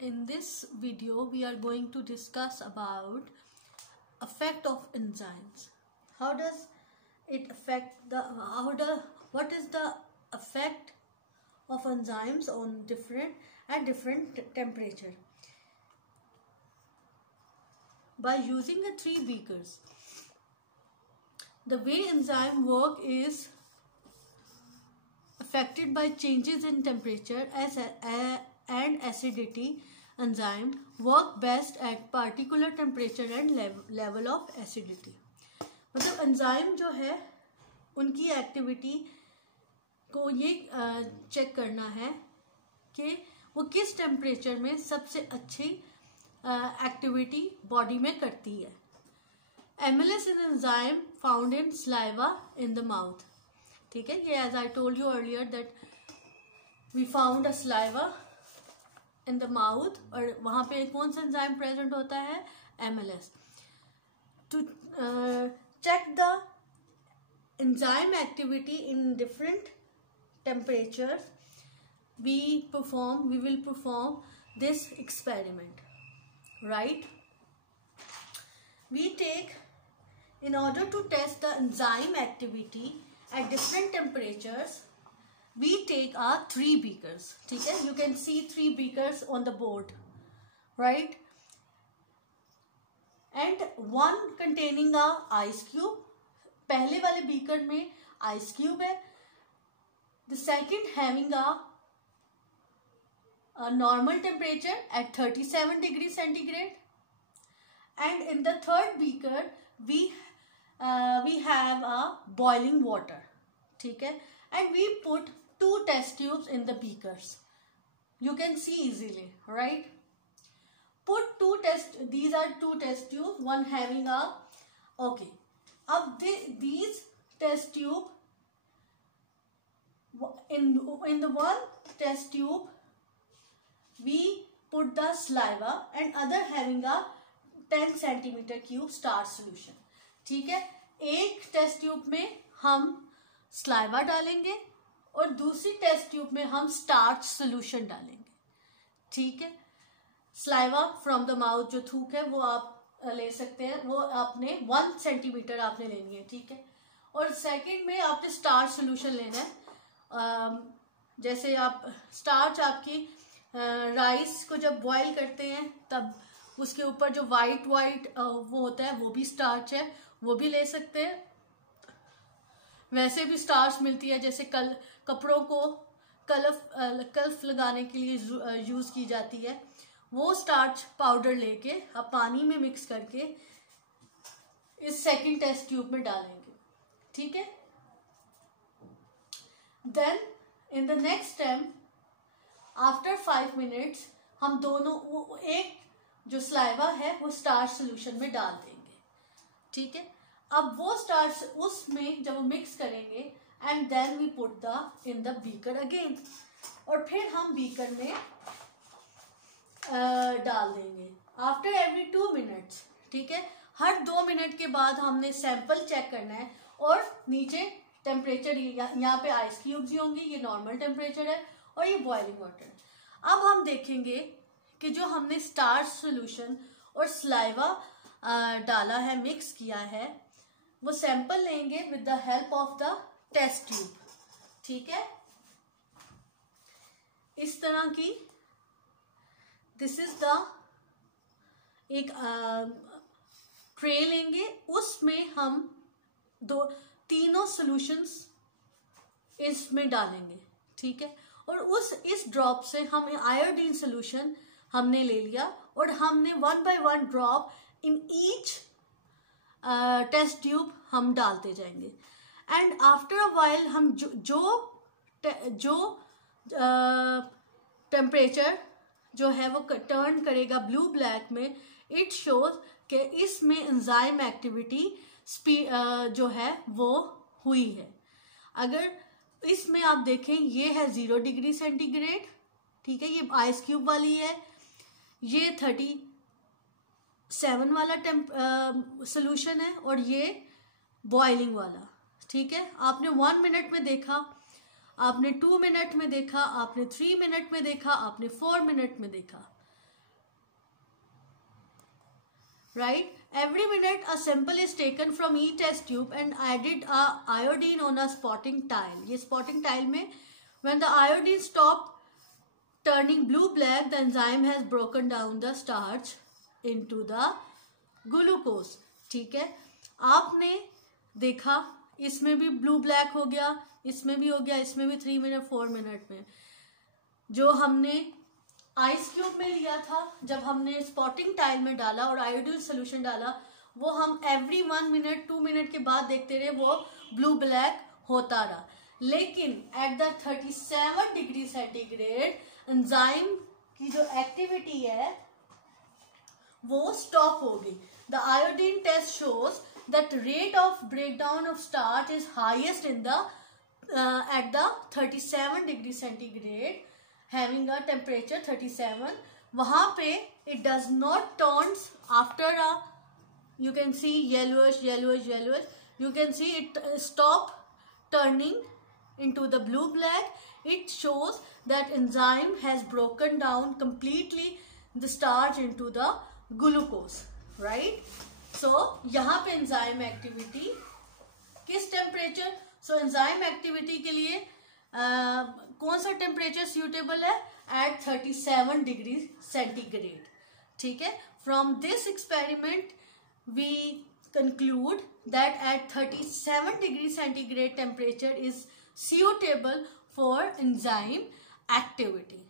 In this video we are going to discuss about effect of enzymes. How does it affect what is the effect of enzymes on different temperature? By using the three beakers, the way enzyme work is affected by changes in temperature and acidity. Enzyme work best at particular temperature and level of acidity. मतलब enzyme जो है उनकी activity को ये check करना है कि वो किस टेम्परेचर में सबसे अच्छी एक्टिविटी बॉडी में करती है. Amylase is enzyme found in saliva in the mouth. ठीक है, ये as I told you earlier that we found a saliva in the mouth, और वहां पे कौन सा एंजाइम प्रेजेंट होता है? Amylase. To check the enzyme activity in different temperatures, we will perform this experiment, right? In order to test the enzyme activity at different temperatures, we take our three beakers. ठीक है, you can see three beakers on the board, right? And one containing a ice cube. पहले वाले beaker में ice cube है. The second having a normal temperature at 37 degrees centigrade. And in the third beaker we have a boiling water. ठीक है, and we put two test tubes in the beakers. You can see easily, right? These are two test tubes, one having a, okay. अब these test tube, in the one test tube, we put the saliva and other having a 10 centimeter cube starch solution. ठीक है, एक test tube में हम saliva डालेंगे और दूसरी test tube में हम स्टार्च सोल्यूशन डालेंगे. ठीक है, सलाइवा फ्रॉम द माउथ जो थूक है वो आप ले सकते हैं, वो आपने 1 सेंटीमीटर आपने लेनी है. ठीक है, और सेकंड में आपने स्टार्च सोल्यूशन लेना है. जैसे आप स्टार्च आपकी राइस को जब बॉईल करते हैं तब उसके ऊपर जो वाइट वो होता है वो भी स्टार्च है, वो भी ले सकते हैं. वैसे भी स्टार्च मिलती है, जैसे कपड़ों को कल्फ लगाने के लिए यूज की जाती है, वो स्टार्च पाउडर लेके अब पानी में मिक्स करके इस सेकंड टेस्ट ट्यूब में डालेंगे. ठीक है, then in the next step after 5 minutes हम दोनों एक जो सलाइवा है वो स्टार्च सोल्यूशन में डाल देंगे. ठीक है, अब वो स्टार्च उसमें जब वो मिक्स करेंगे and then we put in the beaker again, और फिर हम बीकर में डाल देंगे आफ्टर एवरी 2 मिनट्स. ठीक है, हर 2 मिनट के बाद हमने सैंपल चेक करना है, और नीचे टेम्परेचर यहाँ पे आइस क्यूब्स ही होंगी, ये नॉर्मल टेम्परेचर है और ये बॉइलिंग वाटर. अब हम देखेंगे कि जो हमने स्टार्च सोल्यूशन और सलाइवा डाला है, मिक्स किया है, वो सैंपल लेंगे with the help of the test tube. ठीक है, इस तरह की दिस इज द एक ट्रे लेंगे, उसमें हम तीनों सॉल्यूशंस इसमें डालेंगे. ठीक है, और इस ड्रॉप से हम आयोडीन सॉल्यूशन हमने ले लिया और हमने 1 by 1 drop in each test tube हम डालते जाएंगे. एंड आफ्टर अ वाइल हम जो टेम्परेचर जो है वो टर्न करेगा ब्लू ब्लैक में, इट शोज कि इसमें एंजाइम एक्टिविटी जो है वो हुई है. अगर इसमें आप देखें ये है 0 डिग्री सेंटीग्रेड. ठीक है, ये आइस क्यूब वाली है, ये 37 वाला सोल्यूशन है, और ये बॉइलिंग वाला. ठीक है, आपने 1 मिनट में देखा, आपने 2 मिनट में देखा, आपने 3 मिनट में देखा, आपने 4 मिनट में देखा. right? Every minute a sample is taken from each test tube and added a iodine on a spotting tile. ये spotting tile में when the iodine stop turning blue black, the enzyme has broken down the starch into the glucose. ठीक है, आपने देखा इसमें भी blue black हो गया, इसमें भी हो गया, इसमें भी 3 मिनट 4 मिनट में. जो हमने आइस क्यूब में लिया था, जब हमने स्पॉटिंग टाइल में डाला और आयोडीन सोल्यूशन डाला, वो हम एवरी 1 मिनट 2 मिनट के बाद देखते रहे वो ब्लू ब्लैक होता रहा. लेकिन at the 37 degree centigrade enzyme की जो एक्टिविटी है वो स्टॉप हो गई. The iodine test shows that rate of breakdown of starch is highest in the at the 37 degree centigrade having a temperature 37. वहां पे it does not turns after a, you can see yellowish. You can see it stop turning into the blue black. It shows that enzyme has broken down completely the starch into the glucose, right? So यहाँ पे enzyme activity किस temperature? So enzyme activity के लिए कौन सा temperature suitable है? At 37 degree centigrade. ठीक है, from this experiment we conclude that at 37 degree centigrade temperature is suitable for enzyme activity.